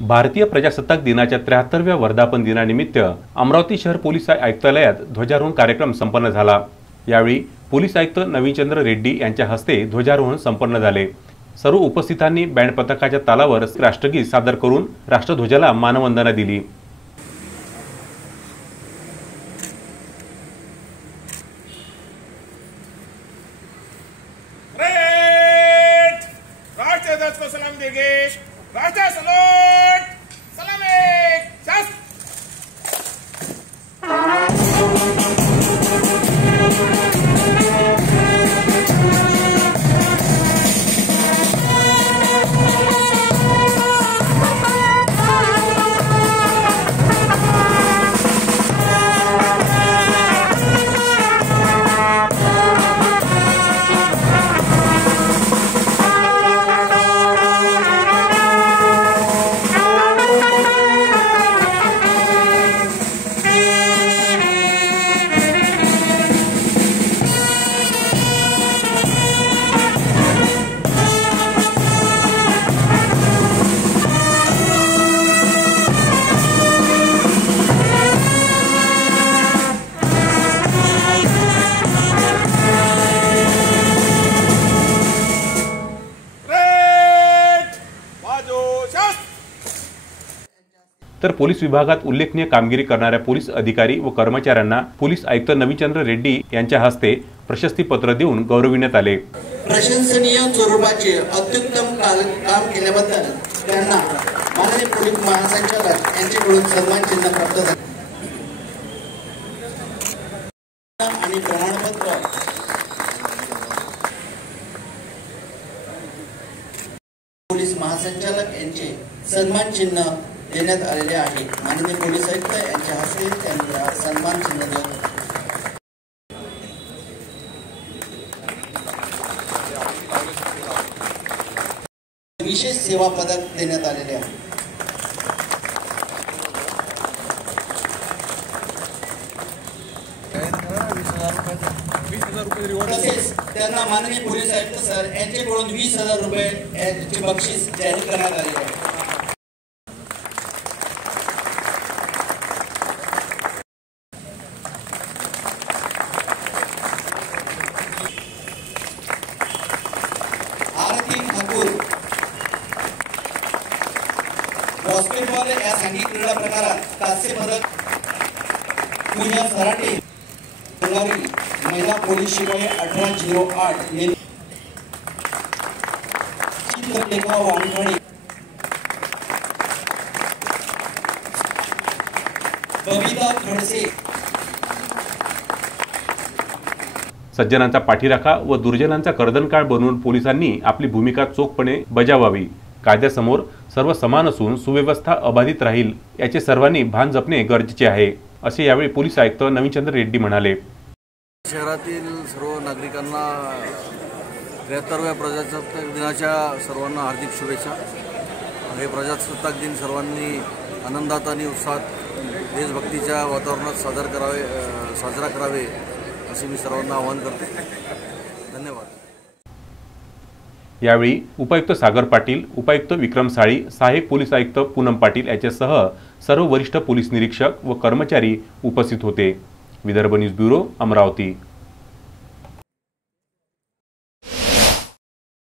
भारतीय प्रजासत्ताक दिनाच्या 73व्या वर्धापन दिनानिमित्त अमरावती शहर पोलीस आयुक्तालयात ध्वजारोहण कार्यक्रम संपन्न झाला। यावेळी पोलीस आयुक्त नवीनचंद्र रेड्डी यांच्या हस्ते ध्वजारोहण संपन्न झाले। सर्व उपस्थितांनी बँड पथकाच्या तालावर राष्ट्रगीत सादर करून राष्ट्रध्वजाला मानवंदना दिली। राष्ट्रध्वज को सलाम देंगे। राष्ट्र सलोट सलामी शस्त्र। तर पोलीस विभागात उल्लेखनीय कामगिरी करणाऱ्या पोलीस अधिकारी व कर्मचाऱ्यांना पोलीस आयुक्त नवीनचंद्र रेड्डी यांच्या हस्ते प्रशस्ती पत्र देऊन गौरविण्यात आले। प्रशंसनीय स्वरूपाचे अत्युत्तम काम केल्याबद्दल त्यांना माननीय पोलीस महासंचालक यांच्याकडून सन्मान चिन्ह प्राप्त झाले आणि प्रमाणपत्र पोलीस महासंचालक यांचे सन्मान चिन्ह देण्यात आलेले आहे। माननीय पोलीस आयुक्त यांच्या हस्ते त्यांना सन्मान चिन्ह देण्यात विशेष सेवा पदक देण्यात आलेले आहे। तसेच त्यांना माननीय पोलीस आयुक्त सर यांच्याकडून 20,000 रुपये यांचे बक्षीस जाहीर करण्यात आले आहे। बास्केटबॉल या सांघिक क्रीडा प्रकारात कांस्य पदक पूजा सराटे महिला पोलीस शिपाई 1808 चित्रलेखा वानखडे बबिता खडसे। सज्जनांचा पाठीराखा व दुर्जनांचा कर्दनकाळ बनवून पोलिसांनी आपली भूमिका चोखपणे बजावावी। कायद्यासमोर सर्व समान असून सुव्यवस्था अबाधित राहील याचे सर्वांनी भान जपणे गरजेचे आहे, असे यावेळी पोलीस आयुक्त नवीनचंद्र रेड्डी म्हणाले। शहरातील सर्व नागरिकांना 73व्या प्रजासत्ताक दिनाच्या सर्वांना हार्दिक शुभेच्छा। हे प्रजासत्ताक दिन सर्वांनी आनंदात आणि उत्साहात देशभक्तीच्या वातावरणात साजरा करावे असे मी सर्वांना आवाहन करते। धन्यवाद। यावेळी उपायुक्त सागर पाटील, उपायुक्त विक्रम साळी, सहाय्यक पोलीस आयुक्त पूनम पाटील यांच्यासह सर्व वरिष्ठ पोलीस निरीक्षक व कर्मचारी उपस्थित होते। Vidarbha news bureau, Amravati.